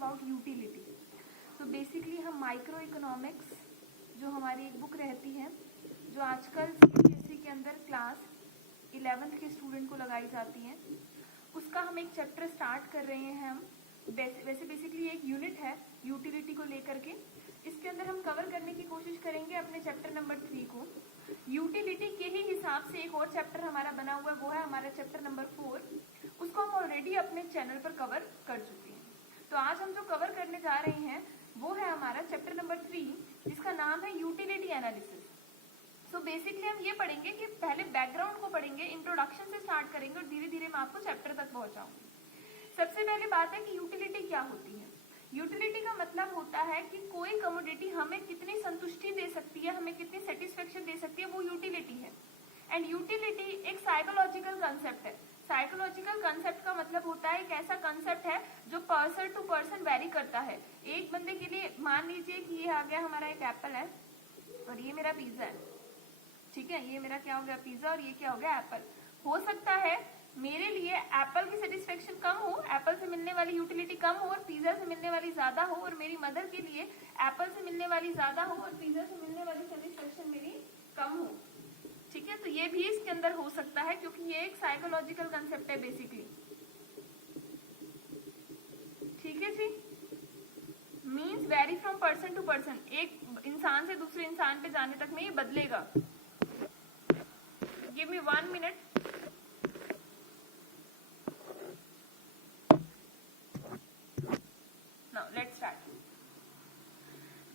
About utility. तो basically हम micro economics जो हमारी एक बुक रहती है, जो आजकल सीबीएसई के अंदर क्लास 11th के स्टूडेंट को लगाई जाती है, उसका हम एक चैप्टर स्टार्ट कर रहे हैं। हम वैसे बेसिकली एक यूनिट है यूटिलिटी को लेकर के। इसके अंदर हम कवर करने की कोशिश करेंगे अपने चैप्टर नंबर 3 को। यूटिलिटी के ही हिसाब से एक और चैप्टर हमारा बना हुआ है, वो है हमारा चैप्टर नंबर 4। उसको हम ऑलरेडी अपने चैनल पर कवर कर चुके हैं। तो आज हम जो कवर करने जा रहे हैं वो है हमारा चैप्टर नंबर 3, जिसका नाम है यूटिलिटी एनालिसिस। सो बेसिकली हम ये पढ़ेंगे कि पहले बैकग्राउंड को पढ़ेंगे, इंट्रोडक्शन से स्टार्ट करेंगे और धीरे धीरे मैं आपको चैप्टर तक पहुंचाऊंगी। सबसे पहले बात है कि यूटिलिटी क्या होती है। यूटिलिटी का मतलब होता है कि कोई कमोडिटी हमें कितनी संतुष्टि दे सकती है, हमें कितनी सेटिस्फेक्शन दे सकती है, वो यूटिलिटी है। एंड यूटिलिटी एक साइकोलॉजिकल कंसेप्ट है। साइकोलॉजिकल कंसेप्ट का मतलब होता है एक ऐसा कंसेप्ट है जो पर्सन टू पर्सन वेरी करता है। एक बंदे के लिए मान लीजिए कि ये आ गया हमारा एक एप्पल है और ये मेरा पिज्जा है, ठीक है। ये मेरा क्या हो गया पिज्जा और ये क्या हो गया एप्पल। हो सकता है मेरे लिए एप्पल की सेटिस्फेक्शन कम हो, एप्पल से मिलने वाली यूटिलिटी कम हो और पिज्जा से मिलने वाली ज्यादा हो, और मेरी मदर के लिए एप्पल से मिलने वाली ज्यादा हो और पिज्जा से मिलने वाली सेटिस्फेक्शन मेरी कम हो, ठीक है। तो ये भी इसके अंदर हो सकता है क्योंकि ये एक साइकोलॉजिकल कंसेप्ट है बेसिकली, ठीक है जी। Means very from person to person, एक इंसान से दूसरे इंसान पे जाने तक में ये बदलेगा। Give me 1 minute.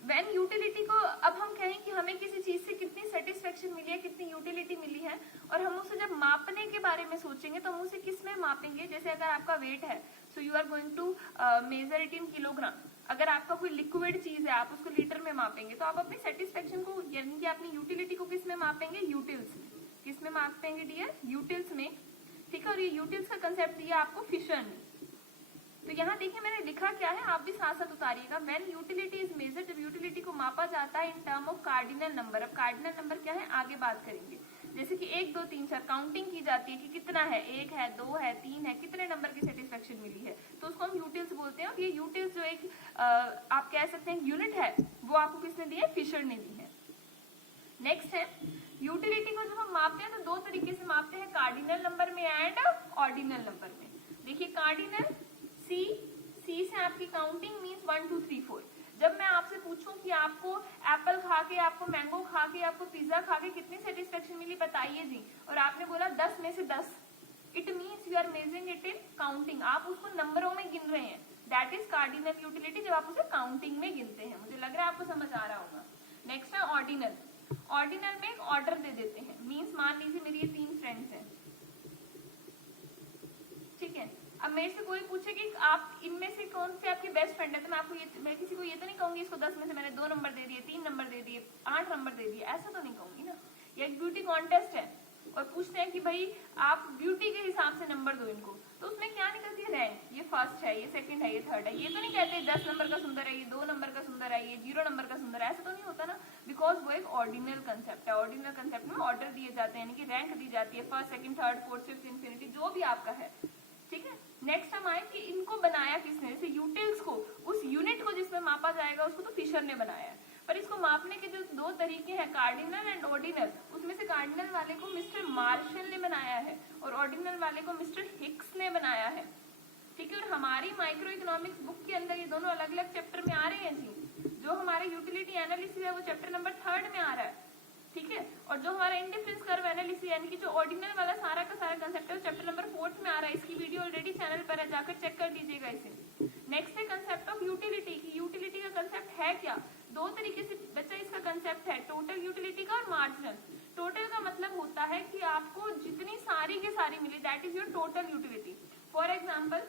When utility को अब हम कहें कि हमें किसी चीज से कितनी सेटिस्फेक्शन मिली है, कितनी यूटिलिटी मिली है, और हम उसे जब मापने के बारे में सोचेंगे तो हम उसे किस में मापेंगे। जैसे अगर आपका वेट है, so you are going to measure it in kilogram. अगर आपका कोई लिक्विड चीज है आप उसको लीटर में मापेंगे, तो आप अपनी सेटिस्फेक्शन को यानी कि अपनी यूटिलिटी को किस में मापेंगे, यूटिल्स में। किस में मापेंगे डियर, यूटिल्स में, ठीक है। और ये यूटिल्स का कंसेप्ट दिया आपको फिशर ने। तो यहाँ देखिए मैंने लिखा क्या है, आप भी साथ साथ उतारिएगा। व्हेन यूटिलिटी इज मेजर्ड, जब यूटिलिटी को मापा जाता है in term of cardinal number. अब कार्डिनल नंबर क्या है आगे बात करेंगे। जैसे कि 1 2 3 4 काउंटिंग की जाती है कि कितना है, 1 है, 2 है, 3 है, कितने नंबर की सेटिस्फेक्शन मिली है, तो उसको हम यूटिल्स बोलते हैं। और ये यूटिल्स जो एक आप कह सकते हैं यूनिट है, वो आपको किसने दी है, फिशर ने दी है। नेक्स्ट है यूटिलिटी को जब हम मापते हैं तो 2 तरीके से मापते हैं, कार्डिनल नंबर में एंड ऑर्डिनल नंबर में। देखिए कार्डिनल सी से आपकी काउंटिंग मीन्स 1 2 3 4। जब मैं आपसे पूछूं कि आपको एप्पल खा के, आपको मैंगो खा के, आपको पिज्जा खा के कितनी सेटिस्फेक्शन मिली बताइए जी, और आपने बोला 10 में से 10, it means you are measuring it in counting. आप उसको नंबरों में गिन रहे हैं, दैट इज कार्डिनल यूटिलिटी, जब आप उसे काउंटिंग में गिनते हैं। मुझे लग रहा है आपको समझ आ रहा होगा। नेक्स्ट है ऑर्डिनल। ऑर्डिनल में एक ऑर्डर दे देते हैं, मीन्स मान लीजिए मेरी ये 3 फ्रेंड्स हैं, ठीक है। अब मेरे से कोई पूछे कि आप इनमें से कौन से आपके बेस्ट फ्रेंड है, तो मैं आपको मैं किसी को ये तो नहीं कहूंगी इसको 10 में से मैंने 2 नंबर दे दिए, 3 नंबर दे दिए, 8 नंबर दे दिए, ऐसा तो नहीं कहूंगी ना। ये एक ब्यूटी कॉन्टेस्ट है और पूछते हैं कि भाई आप ब्यूटी के हिसाब से नंबर दो इनको, तो उसमें क्या निकलती है, रैंक। ये फर्स्ट है, ये सेकंड है, ये थर्ड है। ये तो नहीं कहते 10 नंबर का सुंदर है, ये 2 नंबर का सुंदर है, ये 0 नंबर का सुंदर है, ऐसा तो नहीं होता ना, बिकॉज वो एक ऑर्डिनल कंसेप्ट है। ऑर्डिनल कंसेप्ट में ऑर्डर दिए जाते हैं, यानी कि रैंक दी जाती है, first second third fourth fifth infinity, जो भी आपका है, ठीक है। नेक्स्ट हम आए कि इनको बनाया किसने, जैसे यूटिल्स को, उस यूनिट को जिसमें मापा जाएगा उसको तो फिशर ने बनाया है। पर इसको मापने के जो 2 तरीके हैं, कार्डिनल एंड ऑर्डिनल, उसमें से कार्डिनल वाले को मिस्टर मार्शल ने बनाया है और ऑर्डिनल वाले को मिस्टर हिक्स ने बनाया है, ठीक है। और हमारी माइक्रो इकोनॉमिक्स बुक के अंदर ये दोनों अलग अलग चैप्टर में आ रहे हैं जी। जो हमारा यूटिलिटी एनालिसिस है वो चैप्टर नंबर 3 में आ रहा है, ठीक है। और जो हमारा इंडिफरेंस कर्व एनालिसिस यानी कि जो ऑर्डिनल वाला सारा का सारा कंसेप्ट है वो चैप्टर नंबर 4 में आ रहा है। इसकी वीडियो ऑलरेडी चैनल पर है, जाकर चेक कर लीजिएगा इसे। नेक्स्ट है कंसेप्ट ऑफ यूटिलिटी की यूटिलिटी का कंसेप्ट है क्या। 2 तरीके से बच्चा इसका कंसेप्ट है, टोटल यूटिलिटी का और मार्जिनल। टोटल का मतलब होता है कि आपको जितनी सारी की सारी मिली, that is your total utility. For example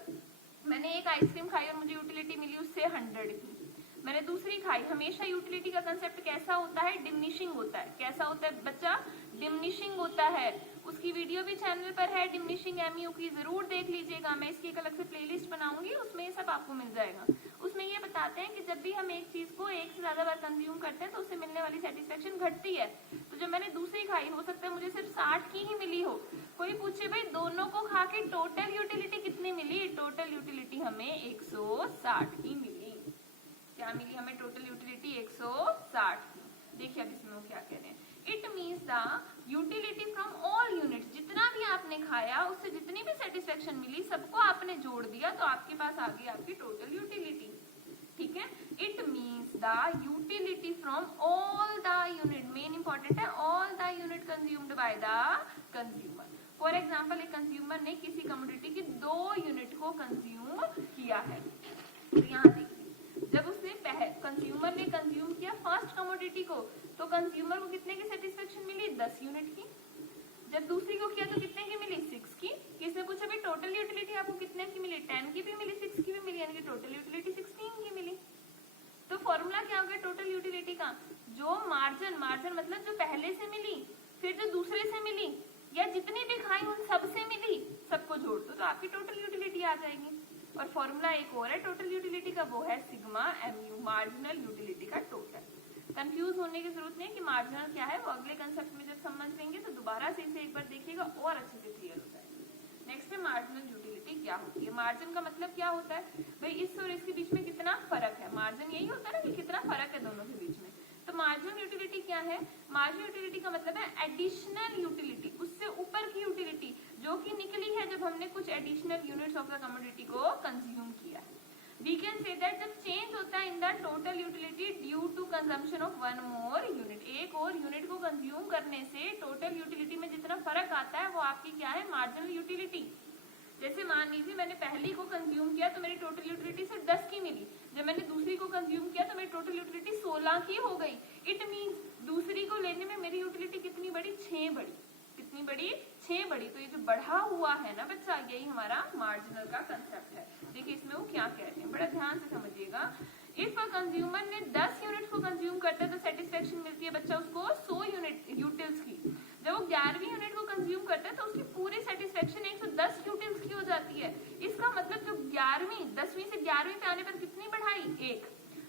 मैंने एक आइसक्रीम खाई और मुझे यूटिलिटी मिली उससे 100 की, मैंने दूसरी खाई। हमेशा यूटिलिटी का कंसेप्ट कैसा होता है, डिमिनिशिंग होता है। कैसा होता है बच्चा, डिमिनिशिंग होता है। उसकी वीडियो भी चैनल पर है, डिमिनिशिंग एमयू की, जरूर देख लीजिएगा। मैं इसकी एक अलग से प्लेलिस्ट बनाऊंगी, उसमें ये सब आपको मिल जाएगा। उसमें ये बताते हैं कि जब भी हम एक चीज को एक से ज्यादा बार कंज्यूम करते हैं तो उससे मिलने वाली सेटिस्फेक्शन घटती है। तो जब मैंने दूसरी खाई, हो सकता है मुझे सिर्फ 60 की ही मिली हो, कोई पूछे भाई दोनों को खा के टोटल यूटिलिटी कितनी मिली? टोटल यूटिलिटी हमें 160 की मिली। क्या मिली हमें? टोटल यूटिलिटी 160 की। देखिए अब इसमें वो क्या कह रहे हैं, it means the utility from all units, जितना भी आपने खाया उससे जितनी भी सेटिस्फेक्शन मिली सबको आपने जोड़ दिया तो आपके पास आ गई आपकी टोटल यूटिलिटी। ठीक है, it means the utility from all the unit, main important है, all the unit consumed by the consumer. For example एक कंज्यूमर ने किसी कमोडिटी की 2 यूनिट को कंज्यूम किया है, तो यहाँ देखिए जब उसने कंज्यूमर ने कंज्यूम किया फर्स्ट कमोडिटी को तो कंज्यूमर को कितने की सेटिस्फेक्शन मिली? 10 यूनिट की। जब दूसरी को किया तो कितने की मिली? 6 की। किसने पूछा भाई टोटल यूटिलिटी आपको कितने की मिली? 10 की भी मिली, 6 की भी मिली, यानी कि टोटल यूटिलिटी 16 की मिली। तो फॉर्मूला क्या हो गया टोटल यूटिलिटी का? जो मार्जिन मतलब जो पहले से मिली फिर जो दूसरे से मिली या जितनी भी खाई उन सबसे मिली सबको जोड़ दो तो आपकी टोटल यूटिलिटी आ जाएगी। और फॉर्मूला एक और है टोटल यूटिलिटी का, वो है सिग्मा mu, मार्जिनल यूटिलिटी का टोटल। कंफ्यूज होने की जरूरत नहीं है कि मार्जिनल क्या है, वो अगले कंसेप्ट में जब समझ लेंगे तो दोबारा से इसे एक बार देखिएगा और अच्छे से क्लियर हो जाएगा। नेक्स्ट है मार्जिनल यूटिलिटी क्या होती है। मार्जिन का मतलब क्या होता है भाई, इस और इसके बीच में कितना फर्क है। मार्जिन यही होता है ना कि कितना फर्क है दोनों के बीच में। तो मार्जिनल यूटिलिटी क्या है? मार्जिनल यूटिलिटी का मतलब है एडिशनल यूटिलिटी, उससे ऊपर की यूटिलिटी जो कि निकली है जब हमने कुछ additional units of the commodity को कंज्यूम किया है। We can say that जब चेंज होता है in the total utility due to consumption of one more unit, एक और यूनिट को कंज्यूम करने से टोटल यूटिलिटी में जितना फर्क आता है वो आपकी क्या है? Marginal utility. जैसे मान लीजिए मैंने पहली को कंज्यूम किया तो मेरी टोटल यूटिलिटी सिर्फ 10 की मिली, जब मैंने दूसरी को कंज्यूम किया तो मेरी टोटल यूटिलिटी 16 की हो गई। इट मींस दूसरी को लेने में मेरी यूटिलिटी कितनी बढ़ी? 6 बढ़ी। कितनी बढ़ी? 6 बढ़ी। तो ये जो बढ़ा हुआ है ना बच्चा, यही हमारा मार्जिनल का कंसेप्ट है। देखिए इसमें वो क्या कह रहे हैं, बड़ा ध्यान से समझिएगा। इफ अ कंज्यूमर ने 10 यूनिट को कंज्यूम करता है तो सेटिस्फेक्शन मिलती है बच्चा उसको 100 यूनिट यूटिल्स की। जब वो 11वीं यूनिट को कंज्यूम करता है तो उसकी पूरी सेटिस्फेक्शन 110 यूटिल्स की हो जाती है। इसका मतलब जो 11वीं 10वीं से 11वीं पे आने पर कितनी बढ़ाई? 1।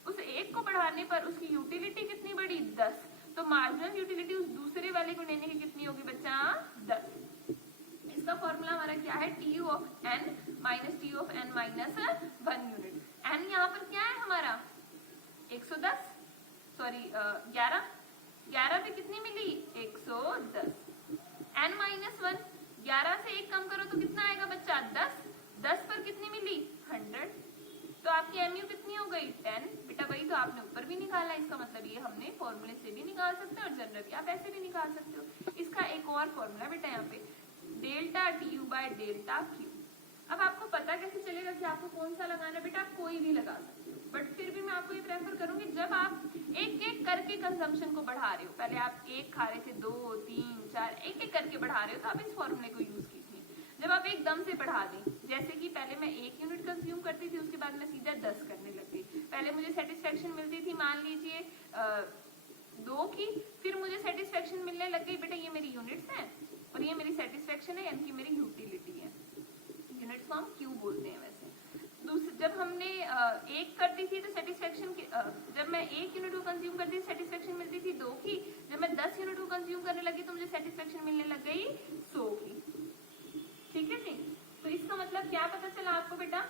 उस 1 को बढ़ाने पर उसकी यूटिलिटी कितनी बढ़ी? 10। तो मार्जिनल यूटिलिटी उस दूसरे वाले को लेने की कितनी होगी बच्चा? 10। इसका फॉर्मूला हमारा क्या है? TU of n minus TU of n minus 1 unit. n यहाँ पर क्या है हमारा? 110, सॉरी 11 पे कितनी मिली? 110। n माइनस 1, 11 से 1 कम करो तो कितना आएगा बच्चा? 10। 10 पर कितनी मिली? 100। तो आपकी mu कितनी हो गई? 10। बेटा वही तो आपने ऊपर भी निकाला, इसका मतलब ये हमने फॉर्मूले से भी निकाल सकते हो और जनरली आप ऐसे भी निकाल सकते हो। इसका एक और फॉर्मूला बेटा यहाँ पे delta TU by delta Q। अब आपको पता कैसे चलेगा कि आपको कौन सा लगाना है? बेटा आप कोई भी लगा सकते हो, बट फिर भी मैं आपको ये प्रेफर करूंगी जब आप एक एक करके कंजम्पशन को बढ़ा रहे हो, पहले आप 1 खा रहे थे, 2, 3, 4 एक एक करके बढ़ा रहे हो तो आप इस फॉर्मूले को यूज कीजिए। जब आप एकदम से बढ़ा दें, जैसे कि पहले मैं 1 यूनिट कंज्यूम करती थी, उसके बाद मैं सीधा 10 करने लग गई। पहले मुझे सेटिस्फेक्शन मिलती थी मान लीजिए 2 की, फिर मुझे सेटिस्फेक्शन मिलने लग गई बेटा ये मेरी यूनिट्स हैं और ये मेरी सेटिस्फेक्शन है, यानी कि मेरी यूटिलिटी है। यूनिट्स को हम क्यू बोलते हैं। वैसे जब हमने 1 करती थी तो सेटिस्फेक्शन जब मैं 1 यूनिट को कंज्यूम करती थी सेटिस्फेक्शन मिलती थी 2 की, जब मैं 10 यूनिट को कंज्यूम करने लगी तो मुझे सेटिस्फेक्शन मिलने लग गई 100 की। ठीक है जी। तो इसका मतलब क्या पता चला आपको बेटा?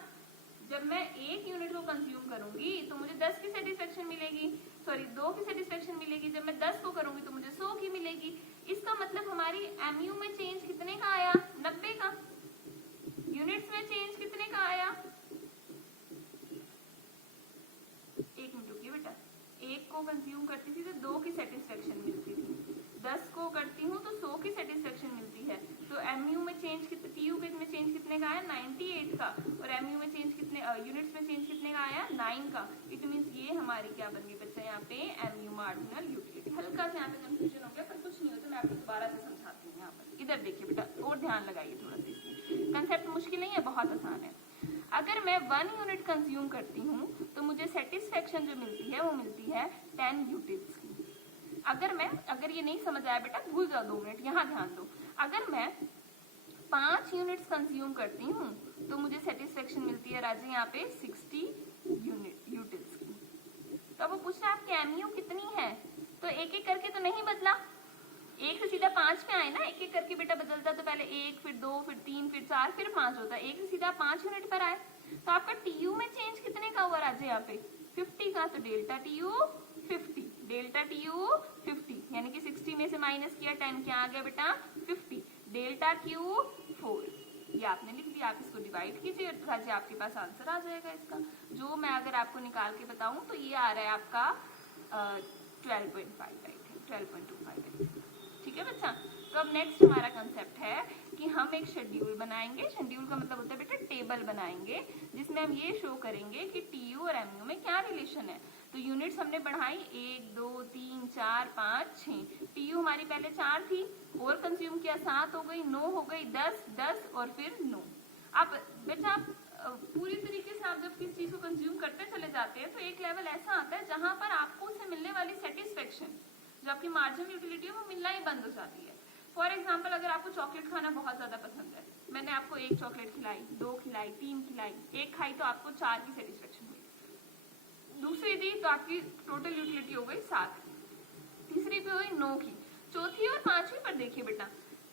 जब मैं 1 यूनिट को कंज्यूम करूंगी तो मुझे 10 की सेटिस्फेक्शन मिलेगी, सॉरी 2 की सेटिस्फेक्शन मिलेगी। जब मैं 10 को करूंगी तो मुझे 100 की मिलेगी। इसका मतलब हमारी mu में चेंज कितने का आया? 90 का। यूनिट्स में चेंज कितने का आया? 1 मिनट रुकिए बेटा। 1 को कंज्यूम करती थी तो 2 की सेटिस्फेक्शन मिलती थी, 10 को करती हूँ तो 100 की सेटिस्फेक्शन मिलती है। तो mu में चेंज कितने, TU में चेंज कितने का आया? 98 का। और mu में चेंज कितने, यूनिट्स में चेंज कितने का आया? 9 का। इट मींस ये हमारी क्या बन गई बच्चा यहाँ पे? mu marginal utility. हल्का सा यहाँ पे कंफ्यूजन हो गया पर कुछ नहीं होता, मैं आपको दोबारा से समझाती हूँ। यहाँ पर इधर देखिए बेटा और ध्यान लगाइए थोड़ा सा, इसमें कंसेप्ट मुश्किल नहीं है, बहुत आसान है। अगर मैं 1 यूनिट कंज्यूम करती हूँ तो मुझे सेटिस्फेक्शन जो मिलती है वो मिलती है 10 यूटिल्स की। अगर ये नहीं समझ आया बेटा भूल जाओ 2 मिनट, यहाँ ध्यान दो। अगर मैं 5 यूनिट्स कंज्यूम करती हूँ तो मुझे सेटिस्फेक्शन मिलती है राजा यहाँ पे 60 यूटिल्स की। तो अब वो पूछ रहा है आपकी mu कितनी है, तो एक एक करके तो नहीं बदला, 1 से सीधा 5 में आए ना, एक एक करके बेटा बदलता, तो पहले 1 फिर 2 फिर 3 फिर 4 फिर 5 होता है, 1 से सीधा 5 यूनिट पर आए, तो आपका टीयू में चेंज कितने का हुआ राजे यहाँ पे 50 का, तो डेल्टा टीयू 50, डेल्टा टीयू 50, यानी कि 60 में से माइनस किया 10, क्या आ गया बेटा 50, डेल्टा क्यू 4, ये आपने लिख दिया। आप इसको डिवाइड कीजिए राजे, आपके पास आंसर आ जाएगा इसका। जो मैं अगर आपको निकाल के बताऊं तो ये आ रहा है आपका 12.5 आई थिंक 12.25, ठीक है बच्चा। तो अब नेक्स्ट हमारा कंसेप्ट है कि हम एक शेड्यूल बनाएंगे, शेड्यूल का मतलब होता है बेटा टेबल बनाएंगे, जिसमें हम ये शो करेंगे कि टीयू और एमयू में क्या रिलेशन है। तो यूनिट्स हमने बढ़ाई 1 2 3 4 5 6, टीयू हमारी पहले 4 थी और कंज्यूम किया 7 हो गई, 9 हो गई, 10 10 और फिर 9। आप बेटा आप पूरी तरीके से आप जब किसी चीज को कंज्यूम करते चले जाते हैं तो एक लेवल ऐसा आता है जहां पर आपको उससे मिलने वाली सेटिस्फेक्शन, जो आपकी मार्जिनल यूटिलिटी है, वो मिलना ही बंद हो जाती है। फॉर एग्जाम्पल अगर आपको चॉकलेट खाना बहुत ज्यादा पसंद है, मैंने आपको 1 चॉकलेट खिलाई, 2 खिलाई, 3 खिलाई, 1 खाई तो आपको 4 की सेटिस्फेक्शन हुई, दूसरी दी तो आपकी टोटल यूटिलिटी हो गई 7, तीसरी पे हुई 9 की, चौथी और 5वीं पर देखिए बेटा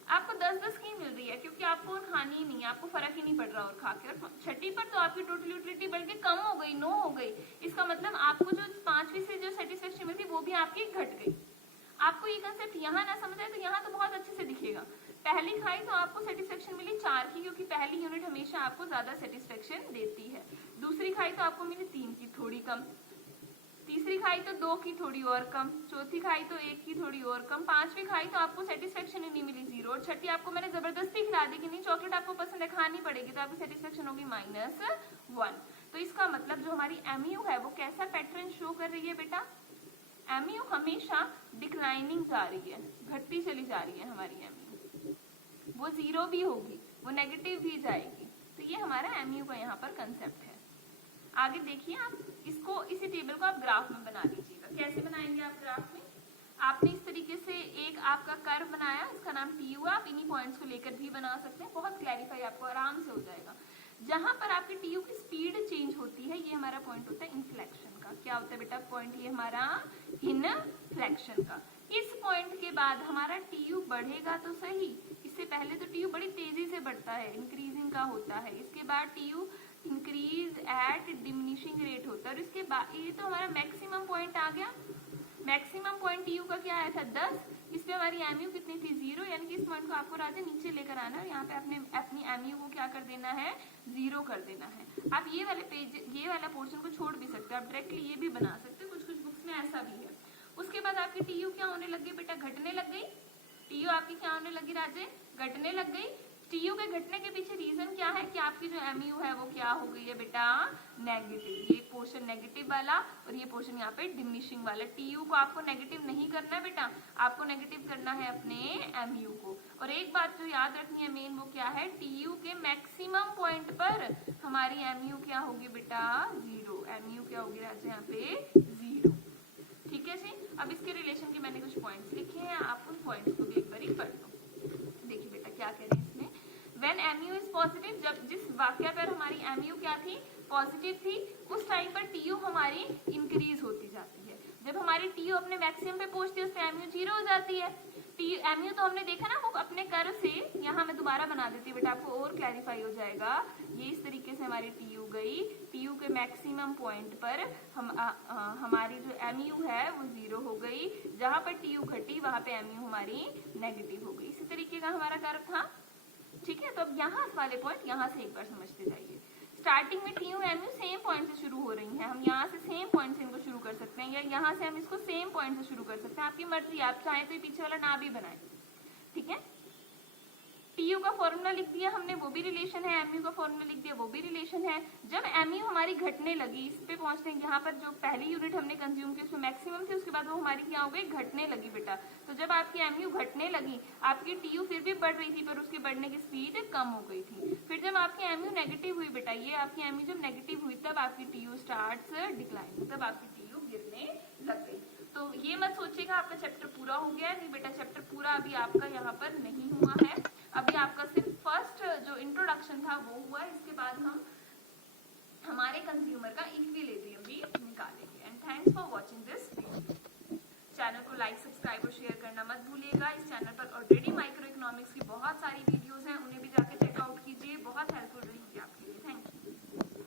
आपको 10-10 की मिल रही है, क्योंकि आपको खानी ही नहीं है, आपको फर्क ही नहीं पड़ रहा और खा के। और छठी पर तो आपकी टोटल यूटिलिटी बढ़ के कम हो गई, 9 हो गई, इसका मतलब आपको जो 5वीं से जो सेटिस्फेक्शन मिलती वो भी आपकी घट गई। आपको ये कंसेप्ट यहाँ ना समझ आए तो यहाँ तो बहुत अच्छे से दिखेगा। पहली खाई तो आपको सेटिस्फेक्शन मिली 4 की, क्योंकि पहली यूनिट हमेशा आपको ज्यादा सेटिस्फेक्शन देती है। दूसरी खाई तो आपको मिली 3 की, थोड़ी कम। तीसरी खाई तो 2 की, थोड़ी और कम। चौथी खाई तो 1 की, थोड़ी और कम। 5वीं खाई तो आपको सेटिस्फेक्शन ही नहीं मिली, 0। और छठी आपको मैंने जबरदस्ती खिला दी कि नहीं चॉकलेट आपको पसंद है, खानी पड़ेगी, तो आपकी सेटिस्फेक्शन होगी -1। तो इसका मतलब जो हमारी एमयू है वो कैसा पैटर्न शो कर रही है बेटा, एमयू हमेशा डिक्लाइनिंग जा रही है, घटती चली जा रही है हमारी एमयू, वो 0 भी होगी, वो नेगेटिव भी जाएगी। तो ये हमारा एमयू का यहाँ पर कंसेप्ट है। आगे देखिए आप इसको, इसी टेबल को आप ग्राफ में बना लीजिएगा। कैसे बनाएंगे आप ग्राफ में, आपने इस तरीके से एक आपका कर्व बनाया, इसका नाम टीयू, आप इन्हीं पॉइंट्स को लेकर भी बना सकते हैं, बहुत क्लैरिफाई आपको आराम से हो जाएगा। जहां पर आपकी टीयू की स्पीड चेंज होती है, ये हमारा पॉइंट होता है इन्फ्लेक्शन का। क्या होता है बेटा पॉइंट, ये हमारा इन्फ्लेक्शन का। इस पॉइंट के बाद हमारा टीयू बढ़ेगा तो सही, इससे पहले तो टीयू बड़ी तेजी से बढ़ता है, इंक्रीजिंग का होता है, इसके बाद TU increase at diminishing rate होता है, और इसके बाद ये तो हमारा मैक्सिमम पॉइंट आ गया। मैक्सिमम पॉइंट टीयू का क्या आया था 10, इस पे हमारी एमयू कितनी थी 0, यानी कि इस पॉइंट को आपको राजा नीचे लेकर आना है, यहाँ पे अपनी एमयू को क्या कर देना है 0 कर देना है। आप ये वाले पेज, ये वाला पोर्शन को छोड़ भी सकते हो, आप डायरेक्टली ये भी बना सकते हो, कुछ कुछ बुक्स में ऐसा भी है। उसके बाद आपकी टीयू क्या होने लग गई बेटा, घटने लग गई। टीयू आपकी क्या होने लगी राजे, घटने लग गई। टीयू के घटने के पीछे रीजन क्या है कि आपकी जो एमयू है वो क्या हो गई है बेटा नेगेटिव, ये पोर्शन नेगेटिव वाला और ये पोर्शन यहाँ पे डिमिनिशिंग वाला। टीयू को आपको नेगेटिव नहीं करना है बेटा, आपको नेगेटिव करना है अपने एमयू को। और एक बात जो याद रखनी है मेन, वो क्या है, टीयू के मैक्सिमम पॉइंट पर हमारी एमयू क्या होगी बेटा 0, एमयू क्या होगी राजा यहाँ पे 0। ठीक है जी। अब इसके रिलेशन के मैंने कुछ पॉइंट्स लिखे हैं, आप उन पॉइंट्स को भी एक बार पढ़ लो। देखिए बेटा क्या कह रहे हैं इसमें, व्हेन एमयू इज पॉजिटिव, जब जिस वाक्य पर हमारी एमयू क्या थी पॉजिटिव थी, उस टाइम पर टीयू हमारी इंक्रीज होती जाती है। जब हमारी टीयू अपने मैक्सिमम पे पहुंचती है उस पे एमयू 0 हो जाती है। एमयू तो हमने देखा ना, वो अपने कर्व से, यहाँ मैं दोबारा बना देती हूँ बेटा आपको और क्लैरिफाई हो जाएगा। ये इस तरीके से हमारी टीयू गई, टीयू के मैक्सिमम पॉइंट पर हमारी जो एमयू है वो 0 हो गई, जहां पर टीयू घटी वहां पे एमयू हमारी नेगेटिव हो गई। इसी तरीके का हमारा कर्व था। ठीक है, तो अब यहाँ वाले पॉइंट यहाँ से एक बार समझते जाइए। स्टार्टिंग में टीयू एमयू सेम पॉइंट से शुरू हो रही है, हम यहाँ से सेम पॉइंट से इनको शुरू कर सकते हैं, या यहाँ से हम इसको सेम पॉइंट से शुरू कर सकते हैं, आपकी मर्जी, आप चाहें तो ये पीछे वाला ना भी बनाए। ठीक है, टीयू का फॉर्मूला लिख दिया हमने, वो भी रिलेशन है, एमयू का फॉर्मूला लिख दिया, वो भी रिलेशन है। जब एमयू हमारी घटने लगी, इस पे पहुंचने, यहाँ पर जो पहली यूनिट हमने कंज्यूम की उसमें मैक्सिमम थी, उसके बाद वो हमारी क्या हो गई घटने लगी बेटा। तो जब आपकी एमयू घटने लगी, आपकी टीयू फिर भी बढ़ रही थी पर उसके बढ़ने की स्पीड कम हो गई थी। फिर जब आपकी एमयू नेगेटिव हुई बेटा, ये आपकी एमयू जब नेगेटिव हुई तब आपकी टीयू स्टार्ट्स डिक्लाइन, तब आपकी टीयू गिरने लग गई। तो ये मत सोचिएगा आपका चैप्टर पूरा हो गया है, नहीं बेटा चैप्टर पूरा अभी आपका यहाँ पर नहीं हुआ है। अभी आपका सिर्फ फर्स्ट जो इंट्रोडक्शन था वो हुआ है, इसके बाद हम हमारे कंज्यूमर का इक्विलिब्रियम भी निकालेंगे। And thanks for watching this video. Channel को लाइक, सब्सक्राइब और शेयर करना मत भूलिएगा। इस चैनल पर ऑलरेडी माइक्रो इकोनॉमिक्स की बहुत सारी वीडियोस हैं, उन्हें भी जाके चेकआउट कीजिए, बहुत हेल्पफुल रही।